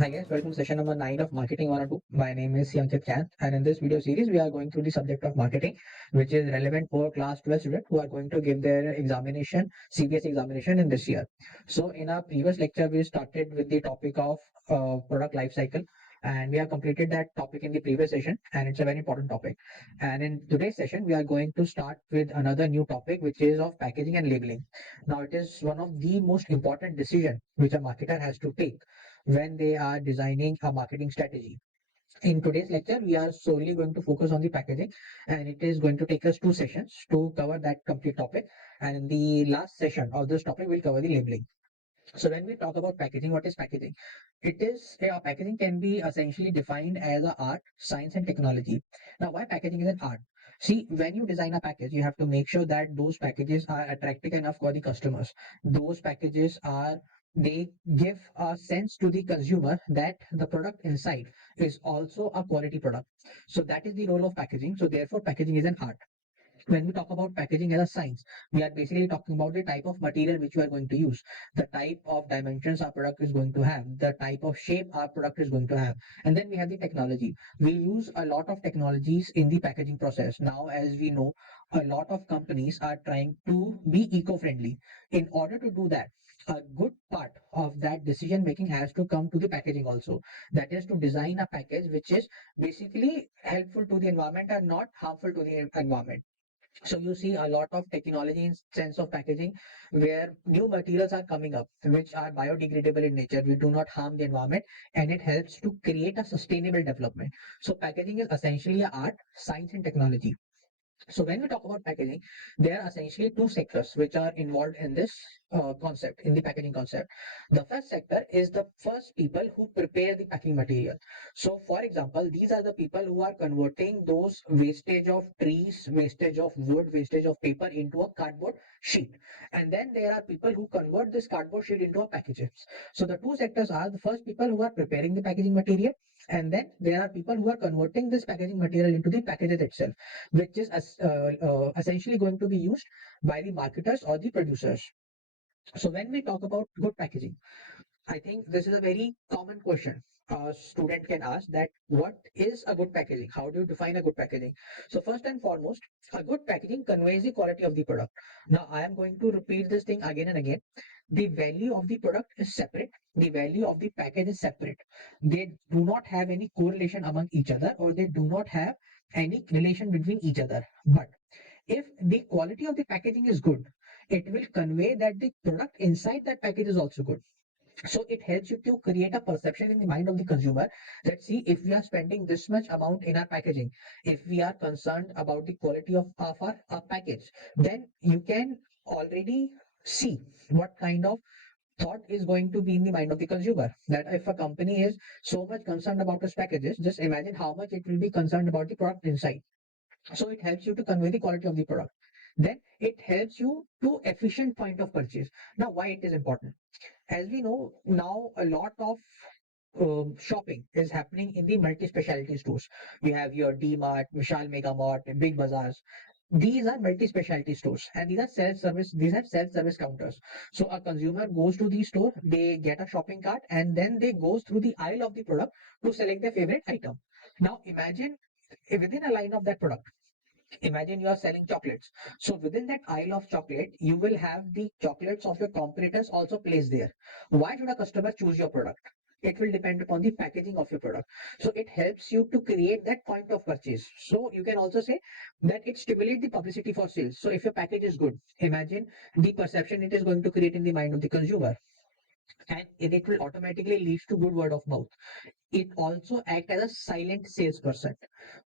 Hi guys, welcome to session number 9 of Marketing 102. My name is Yankit Kant, and in this video series, we are going through the subject of marketing, which is relevant for class 12 students who are going to give their examination, CBSE examination in this year. So in our previous lecture, we started with the topic of product life cycle, and we have completed that topic in the previous session, and it's a very important topic. And in today's session, we are going to start with another new topic, which is of packaging and labeling. Now, it is one of the most important decision which a marketer has to take when they are designing a marketing strategy. In today's lecture, we are solely going to focus on the packaging, and it is going to take us 2 sessions to cover that complete topic. And in the last session of this topic, we'll cover the labeling. So when we talk about packaging, what is packaging? Packaging can be essentially defined as a art, science, and technology. Now, why packaging is an art? See, when you design a package, you have to make sure that those packages are attractive enough for the customers. Those packages are they give a sense to the consumer that the product inside is also a quality product. So that is the role of packaging. So therefore, packaging is an art. When we talk about packaging as a science, we are basically talking about the type of material which we are going to use, the type of dimensions our product is going to have, the type of shape our product is going to have. And then we have the technology. We use a lot of technologies in the packaging process. Now, as we know, a lot of companies are trying to be eco-friendly. In order to do that, a good part of that decision making has to come to the packaging also. That is to design a package which is basically helpful to the environment and not harmful to the environment. So you see a lot of technology in sense of packaging where new materials are coming up which are biodegradable in nature, we do not harm the environment, and it helps to create a sustainable development. So packaging is essentially a art, science, and technology. So when we talk about packaging, there are essentially two sectors which are involved in this concept, in the packaging concept. The first sector is the first people who prepare the packing material. So for example, these are the people who are converting those wastage of trees, wastage of wood, wastage of paper into a cardboard sheet. And then there are people who convert this cardboard sheet into a packages. So the two sectors are the first people who are preparing the packaging material, and then there are people who are converting this packaging material into the packages itself, which is essentially going to be used by the marketers or the producers. So when we talk about good packaging, I think this is a very common question a student can ask, that what is a good packaging? How do you define a good packaging? So first and foremost, a good packaging conveys the quality of the product. Now I am going to repeat this thing again and again. The value of the product is separate. The value of the package is separate. They do not have any correlation among each other, or they do not have any relation between each other. But if the quality of the packaging is good, it will convey that the product inside that package is also good. So it helps you to create a perception in the mind of the consumer that, see, if we are spending this much amount in our packaging, if we are concerned about the quality of our package, then you can already see what kind of thought is going to be in the mind of the consumer. That if a company is so much concerned about its packages, just imagine how much it will be concerned about the product inside. So it helps you to convey the quality of the product. Then it helps you to efficient point of purchase. Now, why it is important? As we know now, a lot of shopping is happening in the multi-specialty stores. You have your D-Mart, Vishal Mega Mart, Big Bazaars. These are multi-specialty stores, and these are self-service. These have self-service counters. So a consumer goes to the store, they get a shopping cart, and then they goes through the aisle of the product to select their favorite item. Now imagine within a line of that product. Imagine you are selling chocolates. So within that aisle of chocolate, you will have the chocolates of your competitors also placed there. Why should a customer choose your product? It will depend upon the packaging of your product. So it helps you to create that point of purchase. So you can also say that it stimulates the publicity for sales. So if your package is good, imagine the perception it is going to create in the mind of the consumer, and it will automatically lead to good word of mouth. It also acts as a silent salesperson.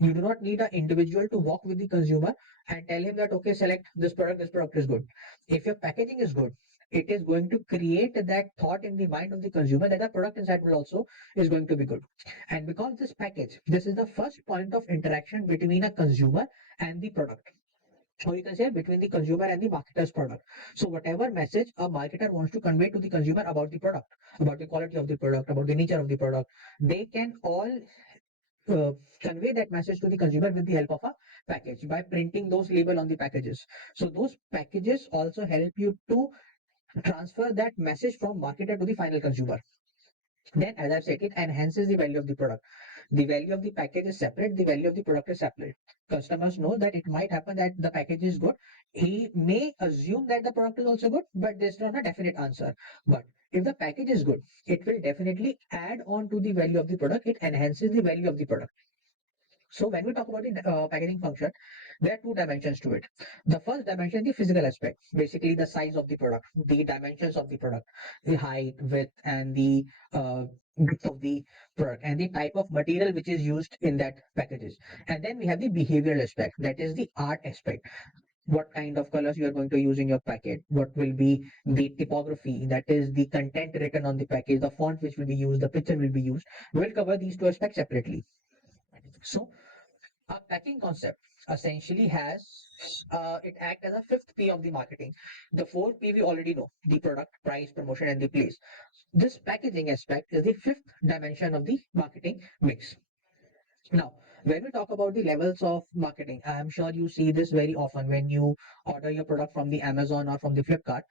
You do not need an individual to walk with the consumer and tell him that, okay, select this product is good. If your packaging is good, it is going to create that thought in the mind of the consumer that the product inside will also is going to be good. And because this is the first point of interaction between a consumer and the product, or you can say between the consumer and the marketer's product. So whatever message a marketer wants to convey to the consumer about the product, about the quality of the product, about the nature of the product, they can all uh, convey that message to the consumer with the help of a package by printing those label on the packages. So those packages also help you to transfer that message from marketer to the final consumer. Then, as I've said, it enhances the value of the product. The value of the package is separate, the value of the product is separate. Customers know that it might happen that the package is good. He may assume that the product is also good, but there's not a definite answer. But if the package is good, it will definitely add on to the value of the product. It enhances the value of the product. So when we talk about the packaging function, there are two dimensions to it. The first dimension, the physical aspect, basically the size of the product, the dimensions of the product, the height, width, and the width of the product, and the type of material which is used in that packages. And then we have the behavioral aspect, that is the art aspect. What kind of colors you are going to use in your packet, what will be the typography, that is the content written on the package, the font which will be used, the picture will be used. We'll cover these two aspects separately. So a packing concept essentially has it act as a fifth P of the marketing. The four P we already know: the product, price, promotion, and the place. This packaging aspect is the fifth dimension of the marketing mix. Now, when we talk about the levels of marketing, I am sure you see this very often when you order your product from the Amazon or from the Flipkart.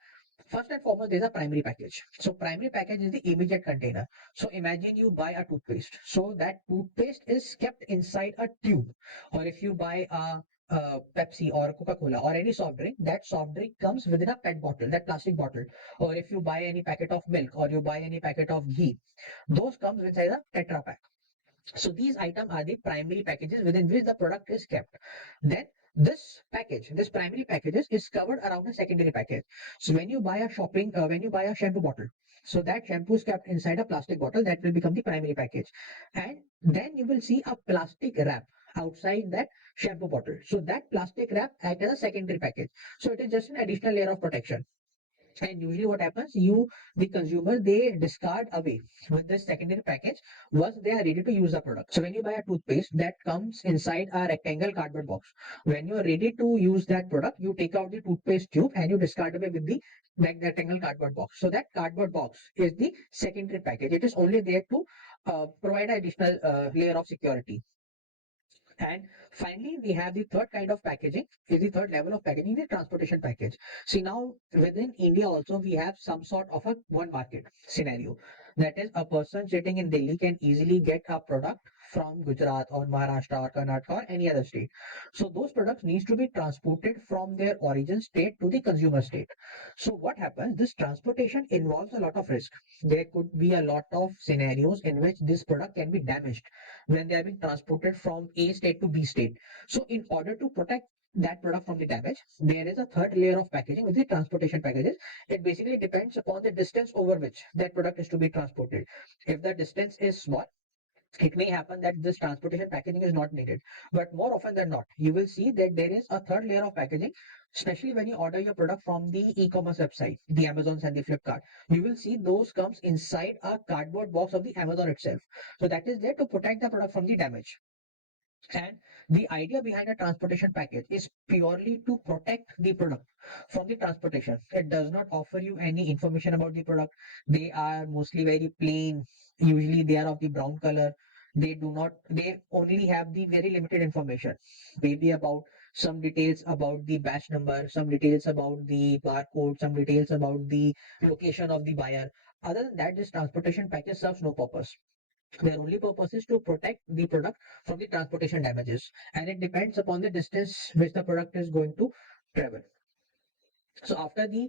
First and foremost, there's a primary package. So primary package is the immediate container. So imagine you buy a toothpaste. So that toothpaste is kept inside a tube. Or if you buy a Pepsi or Coca-Cola or any soft drink, that soft drink comes within a PET bottle, that plastic bottle. Or if you buy any packet of milk or you buy any packet of ghee, those comes inside a Tetra Pak. So these items are the primary packages within which the product is kept. Then this primary packages is covered around a secondary package. So when you buy a shampoo bottle, so that shampoo is kept inside a plastic bottle that will become the primary package. And then you will see a plastic wrap outside that shampoo bottle. So that plastic wrap acts as a secondary package. So it is just an additional layer of protection. And usually what happens, the consumer, they discard away with this secondary package once they are ready to use the product. So when you buy a toothpaste, that comes inside a rectangle cardboard box. When you are ready to use that product, you take out the toothpaste tube and you discard away with the rectangle cardboard box. So that cardboard box is the secondary package. It is only there to provide an additional layer of security. And finally, we have the third kind of packaging, is the third level of packaging, the transportation package. See, now within India also we have some sort of a one market scenario. That is, a person sitting in Delhi can easily get a product from Gujarat or Maharashtra or Karnataka or any other state. So those products needs to be transported from their origin state to the consumer state. So what happens? This transportation involves a lot of risk. There could be a lot of scenarios in which this product can be damaged when they are being transported from A state to B state. So in order to protect that product from the damage, there is a third layer of packaging with the transportation packages. It basically depends upon the distance over which that product is to be transported. If the distance is small, it may happen that this transportation packaging is not needed, but more often than not you will see that there is a third layer of packaging, especially when you order your product from the e-commerce website, the Amazons and the Flipkart. You will see those comes inside a cardboard box of the Amazon itself. So that is there to protect the product from the damage. And the idea behind a transportation package is purely to protect the product from the transportation. It does not offer you any information about the product. They are mostly very plain. Usually they are of the brown color. They only have the very limited information, maybe about some details about the batch number, some details about the barcode, some details about the location of the buyer. Other than that, this transportation package serves no purpose. Their only purpose is to protect the product from the transportation damages, and it depends upon the distance which the product is going to travel. So after the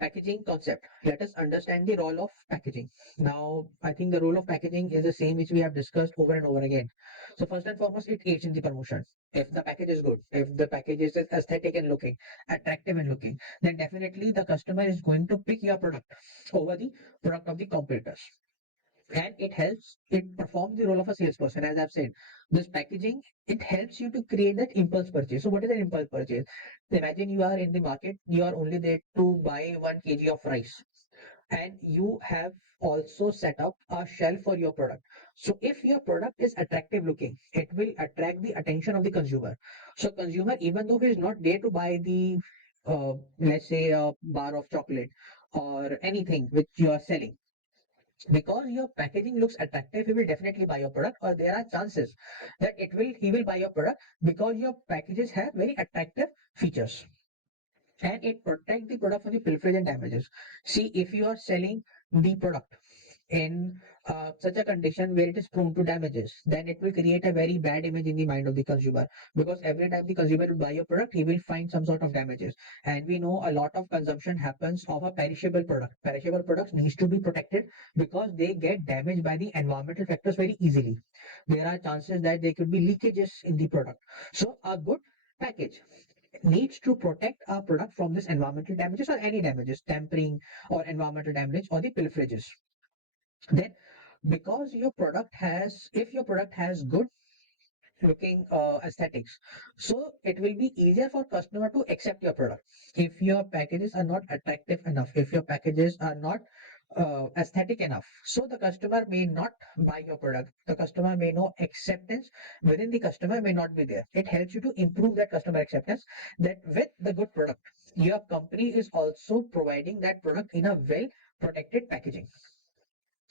packaging concept, let us understand the role of packaging. Now, I think the role of packaging is the same which we have discussed over and over again. So first and foremost, it aids in the promotion. If the package is good, if the package is aesthetic and looking, attractive and looking, then definitely the customer is going to pick your product over the product of the competitors. And it performs the role of a salesperson. As I've said, this packaging, it helps you to create that impulse purchase. So what is an impulse purchase? Imagine you are in the market, you are only there to buy 1 kg of rice, and you have also set up a shelf for your product. So if your product is attractive looking, it will attract the attention of the consumer. So consumer, even though he is not there to buy the let's say a bar of chocolate or anything which you are selling, because your packaging looks attractive, he will definitely buy your product, or there are chances that he will buy your product because your packages have very attractive features, and it protects the product from the pilferage and damages. See, if you are selling the product in such a condition where it is prone to damages, then it will create a very bad image in the mind of the consumer, because every time the consumer will buy your product, he will find some sort of damages. And we know a lot of consumption happens of a perishable product. Perishable products needs to be protected because they get damaged by the environmental factors very easily. There are chances that there could be leakages in the product. So a good package needs to protect our product from this environmental damages or any damages, tampering or environmental damage or the pilferages. Then, because your product has, if your product has good looking aesthetics, so it will be easier for customer to accept your product. If your packages are not attractive enough, if your packages are not aesthetic enough, so the customer may not buy your product. The customer may know acceptance within the customer may not be there. It helps you to improve that customer acceptance, that with the good product, your company is also providing that product in a well protected packaging.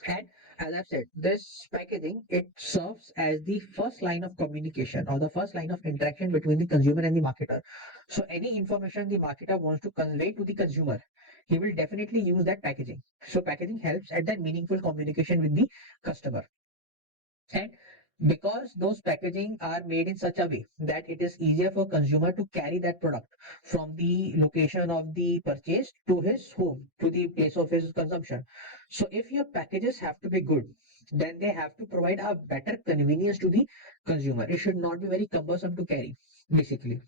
And as I've said, this packaging, it serves as the first line of communication or the first line of interaction between the consumer and the marketer. So any information the marketer wants to convey to the consumer, he will definitely use that packaging. So packaging helps at that meaningful communication with the customer. And because those packaging are made in such a way that it is easier for consumer to carry that product from the location of the purchase to his home, to the place of his consumption. So if your packages have to be good, then they have to provide a better convenience to the consumer. It should not be very cumbersome to carry, basically.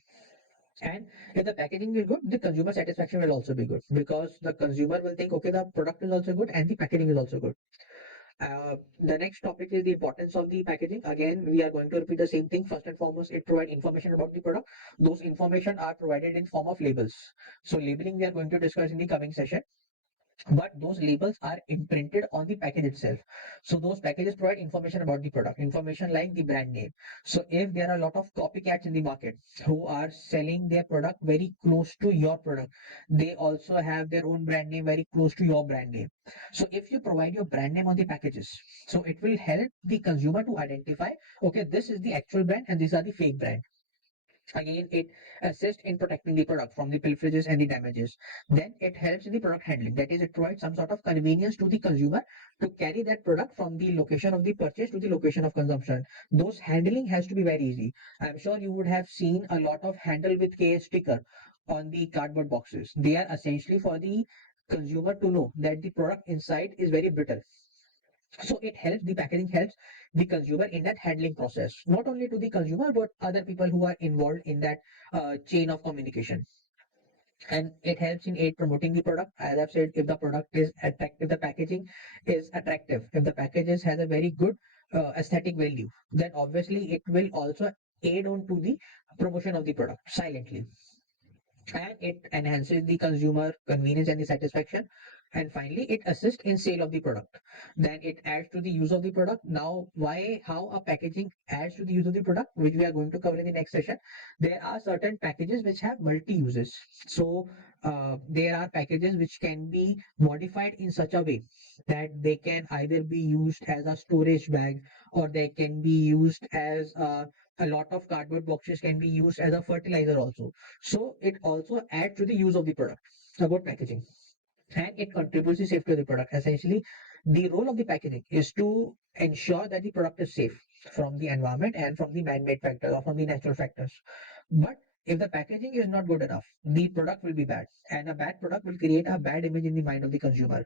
And if the packaging is good, the consumer satisfaction will also be good, because the consumer will think, okay, the product is also good and the packaging is also good. The next topic is the importance of the packaging. Again, we are going to repeat the same thing. First and foremost, it provides information about the product. Those information are provided in form of labels. So labeling we are going to discuss in the coming session, but those labels are imprinted on the package itself. So those packages provide information about the product, information like the brand name. So if there are a lot of copycats in the market who are selling their product very close to your product, they also have their own brand name very close to your brand name. So if you provide your brand name on the packages, so it will help the consumer to identify, okay, this is the actual brand and these are the fake brand. Again, it assists in protecting the product from the pilferages and the damages. Then it helps in the product handling. That is, it provides some sort of convenience to the consumer to carry that product from the location of the purchase to the location of consumption. Those handling has to be very easy. I'm sure you would have seen a lot of handle with care sticker on the cardboard boxes. They are essentially for the consumer to know that the product inside is very brittle. So it helps, the packaging helps the consumer in that handling process, not only to the consumer but other people who are involved in that chain of communication. And it helps in aid promoting the product. As I've said, if the product is attractive, the packaging is attractive, if the packages has a very good aesthetic value, then obviously it will also aid on to the promotion of the product silently. And it enhances the consumer convenience and the satisfaction. And finally, it assists in sale of the product. Then it adds to the use of the product. Now, why, how a packaging adds to the use of the product, which we are going to cover in the next session. There are certain packages which have multi uses. So there are packages which can be modified in such a way that they can either be used as a storage bag, or they can be used as a lot of cardboard boxes can be used as a fertilizer also. So it also adds to the use of the product about packaging, and it contributes to safety of the product. Essentially, the role of the packaging is to ensure that the product is safe from the environment and from the man-made factors or from the natural factors. But if the packaging is not good enough, the product will be bad, and a bad product will create a bad image in the mind of the consumer.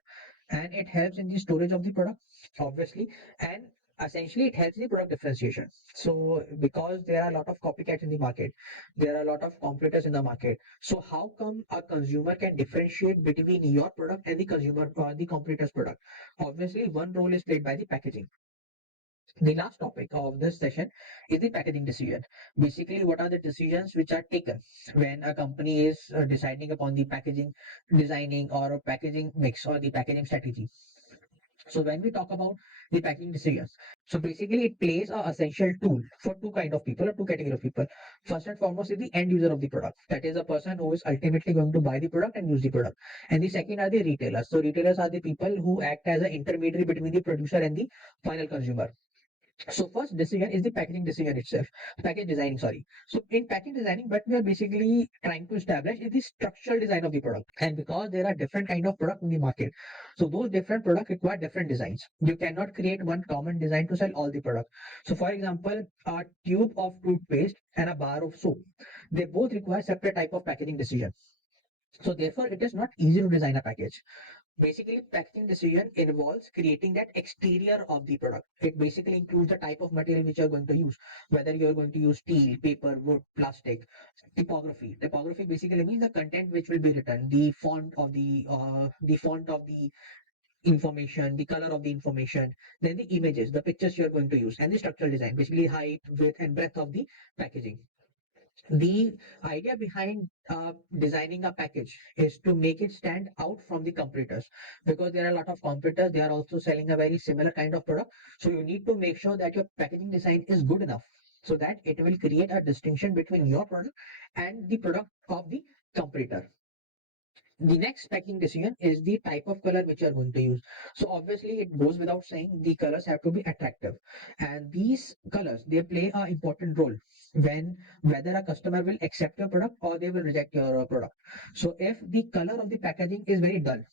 And it helps in the storage of the product, obviously, and essentially it helps in the product differentiation. So because there are a lot of copycats in the market, there are a lot of competitors in the market, so how come a consumer can differentiate between your product and the consumer or the competitor's product? Obviously, one role is played by the packaging. The last topic of this session is the packaging decision. Basically, what are the decisions which are taken when a company is deciding upon the packaging, designing, or a packaging mix or the packaging strategy? So when we talk about the packaging decisions, so basically it plays a essential tool for two kind of people or two category of people. First and foremost is the end user of the product. That is a person who is ultimately going to buy the product and use the product. And the second are the retailers. So retailers are the people who act as an intermediary between the producer and the final consumer. So first decision is the packaging decision itself, package designing, sorry. So in package designing, what we are basically trying to establish is the structural design of the product. And because there are different kind of product in the market, so those different products require different designs. You cannot create one common design to sell all the product. So for example, a tube of toothpaste and a bar of soap, they both require separate type of packaging decision. So therefore, it is not easy to design a package. Basically, packaging decision involves creating that exterior of the product. It basically includes the type of material which you're going to use, whether you're going to use steel, paper, wood, plastic. Typography. Typography basically means the content which will be written, the font of the information, the color of the information, then the images, the pictures you're going to use, and the structural design, basically height, width, and breadth of the packaging. The idea behind designing a package is to make it stand out from the competitors, because there are a lot of competitors, they are also selling a very similar kind of product. So you need to make sure that your packaging design is good enough so that it will create a distinction between your product and the product of the competitor. The next packing decision is the type of color which you are going to use. So obviously it goes without saying the colors have to be attractive, and these colors, they play an important role when whether a customer will accept your product or they will reject your product. So if the color of the packaging is very dull,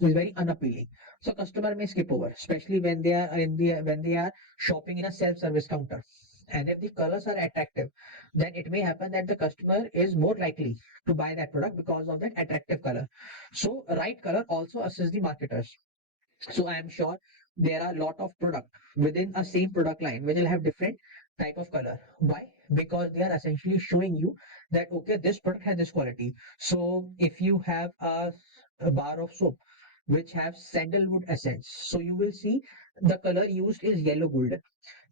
is very unappealing, so customer may skip over, especially when they are when they are shopping in a self-service counter. And if the colors are attractive, then it may happen that the customer is more likely to buy that product because of that attractive color. So right color also assists the marketers. So I am sure there are a lot of product within a same product line which will have different type of color. Why? Because they are essentially showing you that okay, this product has this quality. So if you have a bar of soap which have sandalwood essence, so you will see the color used is yellow golden.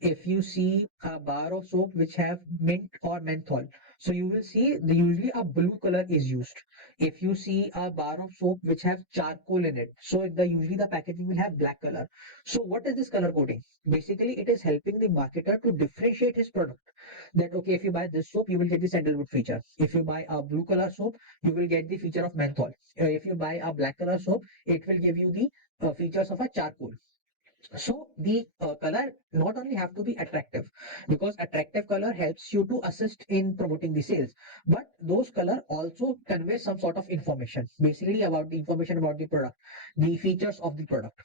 If you see a bar of soap which have mint or menthol, so you will see the usually a blue color is used. If you see a bar of soap which have charcoal in it, so the usually the packaging will have black color. So what is this color coding? Basically it is helping the marketer to differentiate his product, that okay, if you buy this soap you will get the sandalwood feature, if you buy a blue color soap you will get the feature of menthol, if you buy a black color soap it will give you the features of a charcoal. So the color not only have to be attractive, because attractive color helps you to assist in promoting the sales, but those color also convey some sort of information, basically about the information about the product, the features of the product.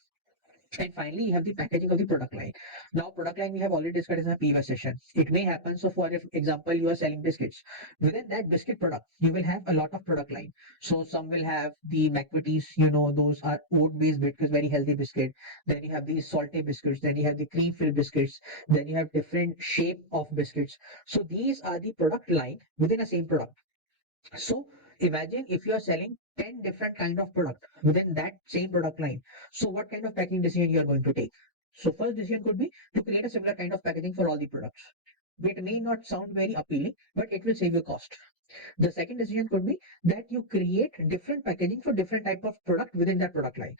And finally, you have the packaging of the product line. Now, product line we have already discussed in the previous session. It may happen. So, for example, you are selling biscuits. Within that biscuit product, you will have a lot of product line. So, some will have the McVitie's. Those are oat-based biscuits, very healthy biscuit. Then you have these salty biscuits. Then you have the cream-filled biscuits. Then you have different shape of biscuits. So, these are the product line within a same product. So imagine if you are selling 10 different kind of product within that same product line. So what kind of packaging decision you are going to take? So first decision could be to create a similar kind of packaging for all the products. It may not sound very appealing, but it will save you cost. The second decision could be that you create different packaging for different type of product within that product line.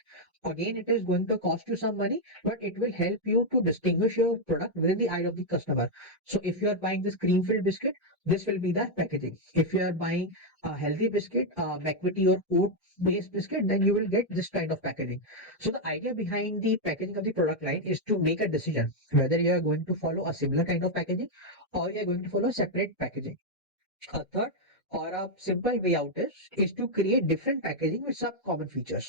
Again, it is going to cost you some money, but it will help you to distinguish your product within the eye of the customer. So if you are buying this cream filled biscuit, this will be the packaging. If you are buying a healthy biscuit, McVitie or oat based biscuit, then you will get this kind of packaging. So the idea behind the packaging of the product line is to make a decision whether you are going to follow a similar kind of packaging or you are going to follow separate packaging. A third or a simple way out is to create different packaging with some common features.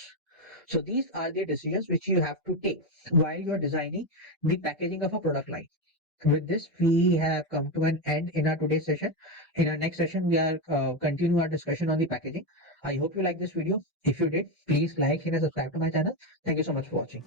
So these are the decisions which you have to take while you are designing the packaging of a product line. With this, we have come to an end in our today's session. In our next session, we are continue our discussion on the packaging. I hope you like this video. If you did, please like, share, and subscribe to my channel. Thank you so much for watching.